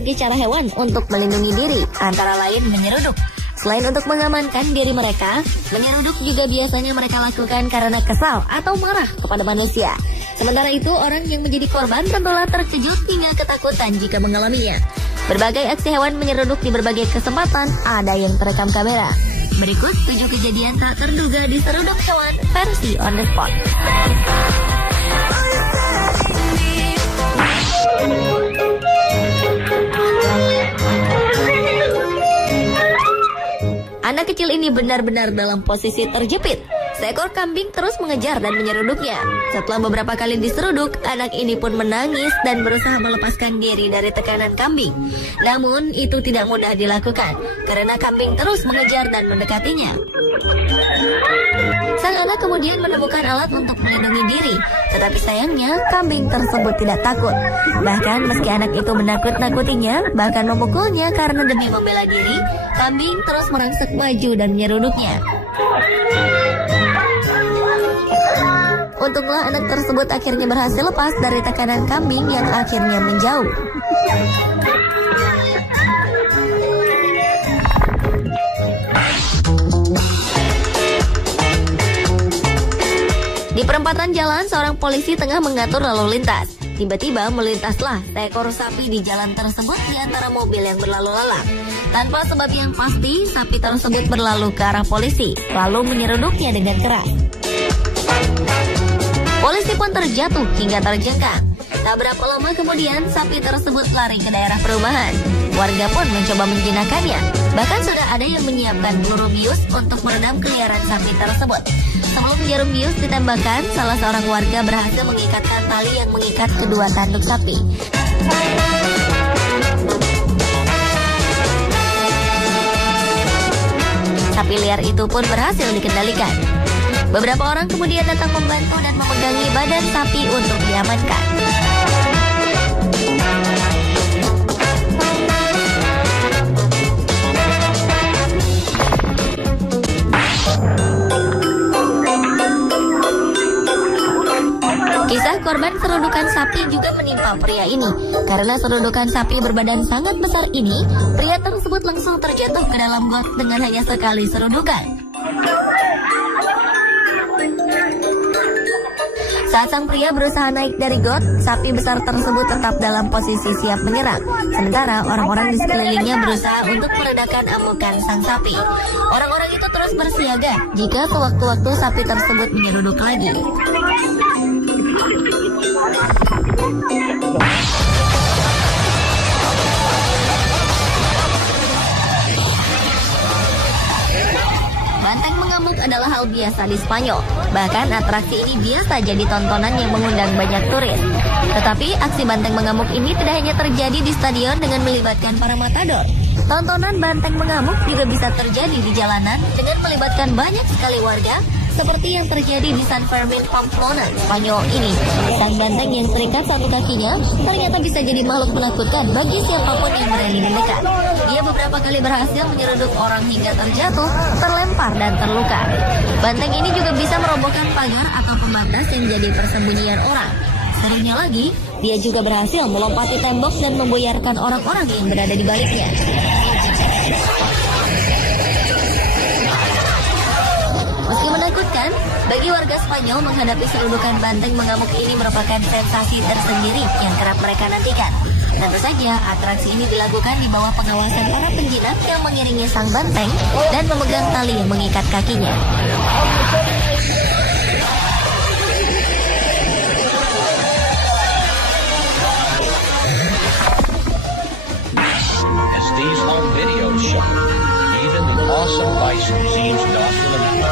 berbagai cara hewan untuk melindungi diri, antara lain menyeruduk. Selain untuk mengamankan diri mereka, menyeruduk juga biasanya mereka lakukan karena kesal atau marah kepada manusia. Sementara itu, orang yang menjadi korban tentulah terkejut hingga ketakutan jika mengalaminya. Berbagai aksi hewan menyeruduk di berbagai kesempatan ada yang terekam kamera. Berikut 7 kejadian tak terduga diseruduk hewan versi on the spot. Anak kecil ini benar-benar dalam posisi terjepit. Seekor kambing terus mengejar dan menyeruduknya. Setelah beberapa kali diseruduk, anak ini pun menangis dan berusaha melepaskan diri dari tekanan kambing. Namun, itu tidak mudah dilakukan karena kambing terus mengejar dan mendekatinya. Sang anak kemudian menemukan alat untuk melindungi diri, tetapi sayangnya kambing tersebut tidak takut. Bahkan meski anak itu menakut-nakutinya, bahkan memukulnya karena demi membela diri, kambing terus merangsek maju dan menyeruduknya. Untunglah anak tersebut akhirnya berhasil lepas dari tekanan kambing yang akhirnya menjauh. Di perempatan jalan, seorang polisi tengah mengatur lalu lintas. Tiba-tiba melintaslah seekor sapi di jalan tersebut di antara mobil yang berlalu lalang. Tanpa sebab yang pasti, sapi tersebut berlalu ke arah polisi, lalu menyeruduknya dengan keras. Polisi pun terjatuh hingga terjengkang. Tak berapa lama kemudian, sapi tersebut lari ke daerah perumahan. Warga pun mencoba menjinakkannya. Bahkan sudah ada yang menyiapkan peluru bius untuk meredam keliaran sapi tersebut. Sebelum jarum bius ditembakkan, salah seorang warga berhasil mengikatkan tali yang mengikat kedua tanduk sapi. Sapi liar itu pun berhasil dikendalikan. Beberapa orang kemudian datang membantu dan memegangi badan sapi untuk diamankan. Kisah korban serudukan sapi juga menimpa pria ini. Karena serudukan sapi berbadan sangat besar ini, pria tersebut langsung terjatuh ke dalam got dengan hanya sekali serudukan. Saat sang pria berusaha naik dari got, sapi besar tersebut tetap dalam posisi siap menyerang. Sementara orang-orang di sekelilingnya berusaha untuk meredakan amukan sang sapi. Orang-orang itu terus bersiaga jika sewaktu-waktu sapi tersebut menyeruduk lagi. Banteng mengamuk adalah hal biasa di Spanyol. Bahkan atraksi ini biasa jadi tontonan yang mengundang banyak turis. Tetapi aksi banteng mengamuk ini tidak hanya terjadi di stadion dengan melibatkan para matador. Tontonan banteng mengamuk juga bisa terjadi di jalanan dengan melibatkan banyak sekali warga, seperti yang terjadi di San Fermin, Pamplona, Spanyol ini. Sang banteng yang terikat satu kakinya ternyata bisa jadi makhluk menakutkan bagi siapapun yang berani mendekat. Dia beberapa kali berhasil menyeruduk orang hingga terjatuh, terlempar, dan terluka. Banteng ini juga bisa merobohkan pagar atau pembatas yang jadi persembunyian orang. Serunya lagi, dia juga berhasil melompati tembok dan membuyarkan orang-orang yang berada di baliknya. Meski menakutkan, bagi warga Spanyol menghadapi serudukan banteng mengamuk ini merupakan sensasi tersendiri yang kerap mereka nantikan. Tentu saja, atraksi ini dilakukan di bawah pengawasan para penjinak yang mengiringi sang banteng dan memegang tali yang mengikat kakinya. As these home videos show, even the awesome bison seems docile enough.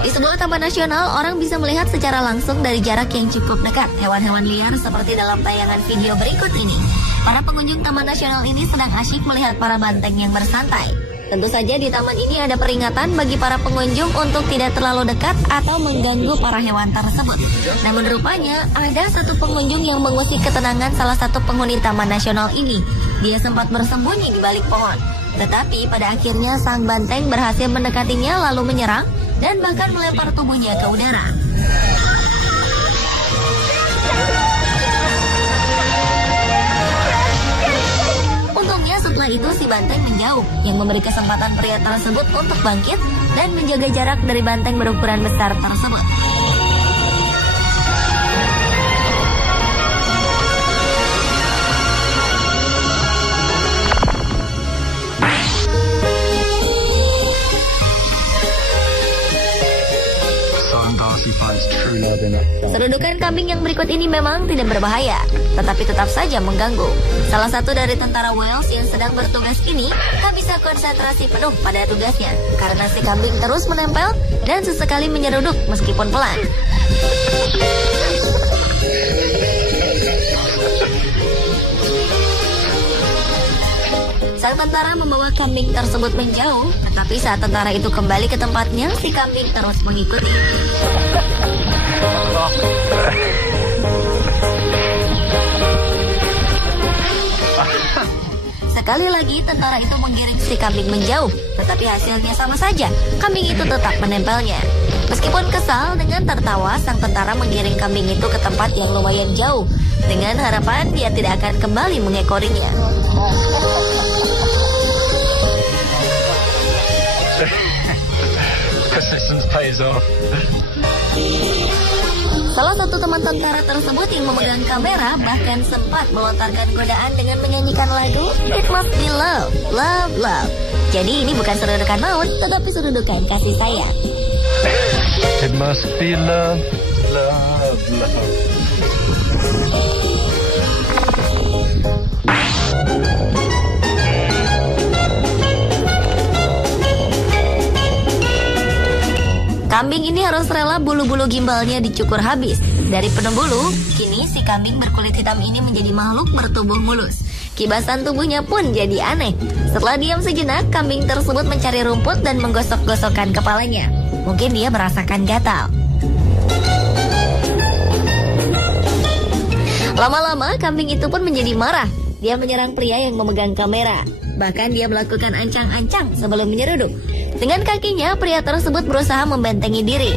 Di sebuah taman nasional, orang bisa melihat secara langsung dari jarak yang cukup dekat hewan-hewan liar seperti dalam tayangan video berikut ini. Para pengunjung taman nasional ini sedang asyik melihat para banteng yang bersantai. Tentu saja di taman ini ada peringatan bagi para pengunjung untuk tidak terlalu dekat atau mengganggu para hewan tersebut. Namun rupanya ada satu pengunjung yang mengusik ketenangan salah satu penghuni taman nasional ini. Dia sempat bersembunyi di balik pohon. Tetapi pada akhirnya sang banteng berhasil mendekatinya lalu menyerang dan bahkan melempar tubuhnya ke udara. Setelah itu si banteng menjauh, yang memberi kesempatan pria tersebut untuk bangkit dan menjaga jarak dari banteng berukuran besar tersebut. Serudukan kambing yang berikut ini memang tidak berbahaya, tetapi tetap saja mengganggu. Salah satu dari tentara Wales yang sedang bertugas ini tak bisa konsentrasi penuh pada tugasnya karena si kambing terus menempel dan sesekali menyeruduk meskipun pelan. Sang tentara membawa kambing tersebut menjauh, tetapi saat tentara itu kembali ke tempatnya, si kambing terus mengikuti. Sekali lagi tentara itu menggiring si kambing menjauh, tetapi hasilnya sama saja, kambing itu tetap menempelnya. Meskipun kesal, dengan tertawa sang tentara menggiring kambing itu ke tempat yang lumayan jauh, dengan harapan dia tidak akan kembali mengekorinya. Salah satu teman tentara tersebut yang memegang kamera bahkan sempat melontarkan godaan dengan menyanyikan lagu It Must Be Love, Love, Love. Jadi ini bukan serudukan maut, tetapi serudukan kasih sayang. It must be love, love, love. Kambing ini harus rela bulu-bulu gimbalnya dicukur habis. Dari penuh bulu, kini si kambing berkulit hitam ini menjadi makhluk bertubuh mulus. Kibasan tubuhnya pun jadi aneh. Setelah diam sejenak, kambing tersebut mencari rumput dan menggosok-gosokkan kepalanya. Mungkin dia merasakan gatal. Lama-lama, kambing itu pun menjadi marah. Dia menyerang pria yang memegang kamera. Bahkan dia melakukan ancang-ancang sebelum menyeruduk. Dengan kakinya, pria tersebut berusaha membentengi diri.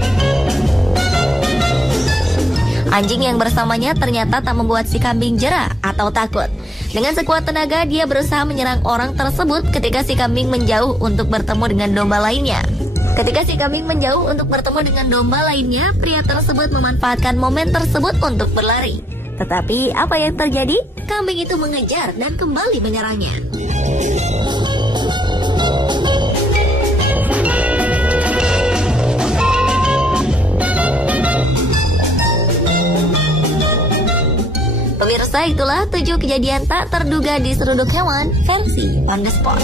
Anjing yang bersamanya ternyata tak membuat si kambing jera atau takut. Dengan sekuat tenaga, dia berusaha menyerang orang tersebut ketika si kambing menjauh untuk bertemu dengan domba lainnya. Ketika si kambing menjauh untuk bertemu dengan domba lainnya, pria tersebut memanfaatkan momen tersebut untuk berlari. Tetapi apa yang terjadi? Kambing itu mengejar dan kembali menyerangnya. Pemirsa, itulah 7 kejadian tak terduga di seruduk hewan versi on the spot.